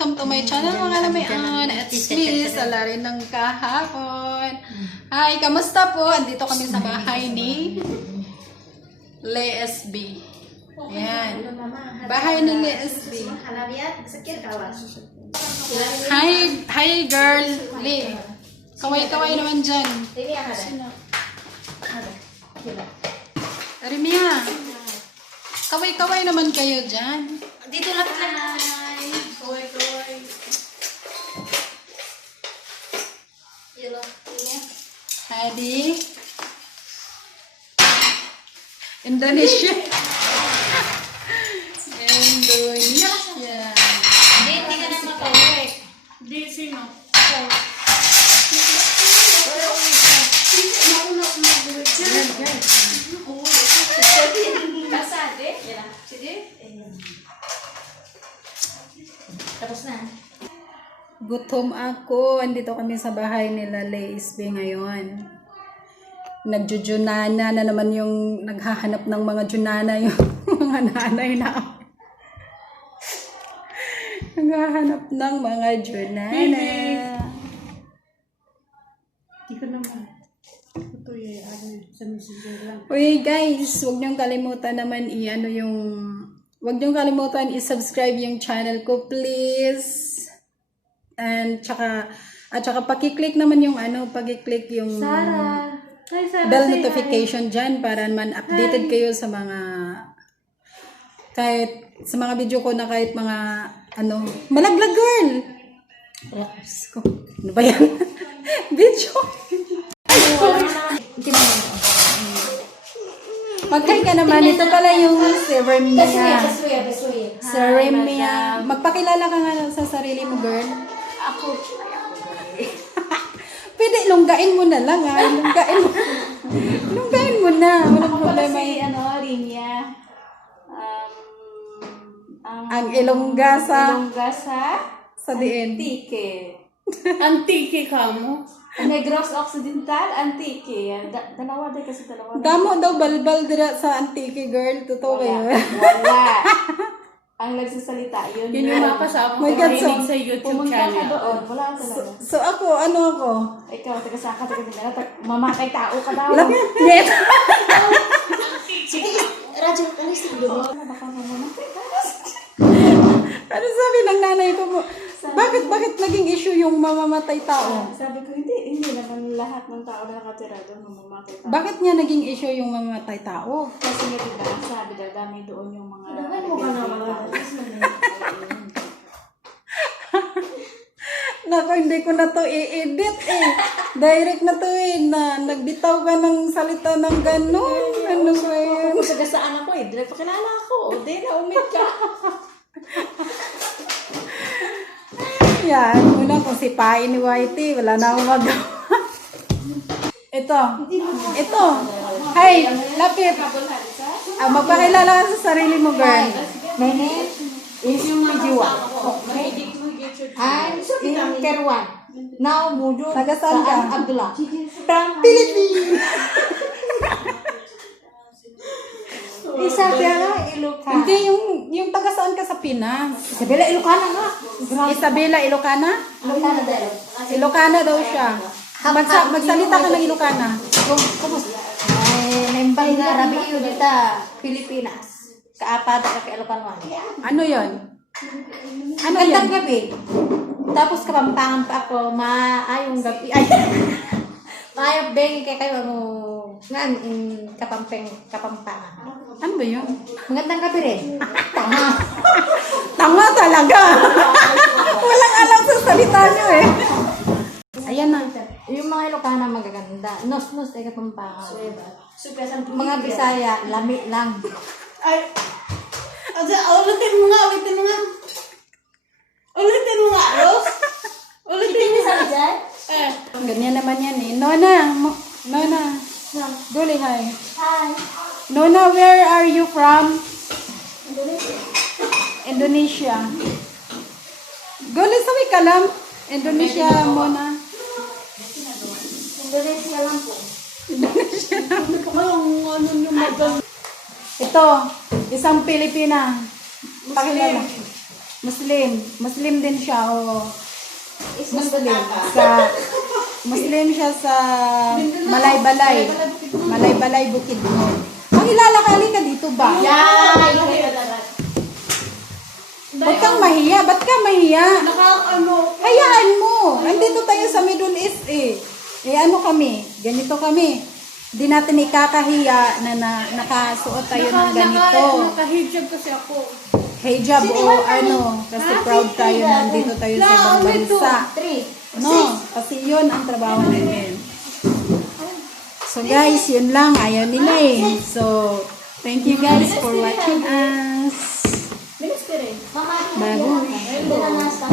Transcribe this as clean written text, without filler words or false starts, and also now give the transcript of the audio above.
welcome to my channel mga lamian. It's me, Sala rin ng kahapon. Hi, kamusta po? Andito kami sa bahay ni LSB. Ayan. Bahay ni LSB. Hi girl. Lee. Kaway-kaway naman dyan. Arimia. Kaway-kaway naman kayo dyan. Dito lapit lang. Kaway-kaway. Hadi. Indonesia. Indonesia. Hindi ka na makaway. Di, sino? Kasade? Sige. Tapos na. Gutom ako. Andito kami sa bahay nila LSB ngayon. Nagjujunana na naman yung naghahanap ng mga junana yung mga nanay na. Naghahanap ng mga junana. Di ko naman. Ito yung sa messenger lang. Uy guys, huwag niyong kalimutan naman huwag niyong kalimutan i-subscribe yung channel ko please. And tsaka paki-click naman yung paki-click yung Sarah. Hi, Sarah. bell notification dyan para man updated kayo sa mga sa mga video ko na kahit mga malaglag girl. Relax ko. Ano ba yan? Video. Mag-hi ka naman. Ito pala yung Seremia. Seremia. Magpakilala ka nga sa sarili mo, girl. Ako. Pwede, lunggain mo na lang, ha? Lunggain mo na. Walang problema. Rinya. Ang ilongga sa diin. Antique. Antique ka mo? Negros Occidental, Antique. Dalawa din kasi dalawa. Damo daw balbal dira sa Antique, girl. Totoo ba yun? Wala. Ang nagsasalita, yun. Yun yung mapasama ko My God, mahilig sa YouTube Pumunta ka channel. doon. Wala talaga. So ako, ako? Ikaw, taga-saka, mamakay tao ka daw. Yes. Sige, Radyo, alis na doon. Baka mamamakay ka. Ano sabi ng nanay ko mo? Bakit naging issue yung mamamatay tao? Sabi ko, hindi naman lahat ng tao na nakatira doon mamamakay tao. Bakit niya naging issue yung mamamatay tao? Kasi nga diba, sabi dami doon yung mga... Dami mo ka naman. Naku, hindi ko na to i-edit eh. Direct na to na nagbitaw ka ng salita ng gano'n. Ano ba yun? Kung sagasaan ako eh, dahil pakilala ako. Di na, umit ka. Yan, una kung sipain ni Whitey, wala na akong magawa. Ito. Hey, lapit. Magpakilala ka sa sarili mo, girl. My name is Mijiwa. Okay. I'm in Kerwan. Now Mujo Taga saan ka? Abdullah. From Philippines. Isa pala Ilocana. Hindi, yung taga saan ka sa Pinas? Isabela Ilocana nga. Isabela, Ilocana? Ilocana dahil. Ilocana daw siya. Magsalita ka ng Ilocana. Kumusta? Naimbang nga Rabiyo dito, Pilipinas. Kaapat ka kay Ilocana. Ano yon? Ano Gandang yan? gabi. Tapos kapampangan pa ako, maayong gabi. Ay, maayong beng kay kayo ngan kapampangan. Ano ba yun? Magandang gabi rin. Tama. Tama talaga. Walang alam sa salita nyo eh. Ayan na. Yung mga Ilocana magaganda. Nos-nos ay kapampangan. Mga Bisaya, lami lang. Ay, ulitin mo nga. Ulitin mo nga, Ros. Ulitin mo nga. Ganyan naman yan eh. Nona. Duli, hi. Hi. Nona, where are you from? Indonesia. Guli, sabi ka lang. Indonesia muna. Indonesia lang po. Ito, isang Pilipina. Pakilala. Muslim din siya, oh. Isang Muslim. batata. Muslim siya sa Malaybalay. Malaybalay, Bukidnon. Makilala ka dito ba? Yay! Dapat. Huwag kang mahiya. Ba't ka mahiya? Ano? Hayaan mo. Andito tayo sa Middle East eh. Ano kami? Ganito kami. Hindi natin ikakahiya na, nakasuot tayo ng ganito. Nakahijab kasi ako. Hijab o ano. Kasi proud tayo. Nandito tayo sa ibang bansa. 3. No, kasi yun ang trabaho namin. So guys, yun lang. Ayaw nila eh. So, thank you guys for watching us. Bilis ka rin. Mama, Bago. hindi na nasa.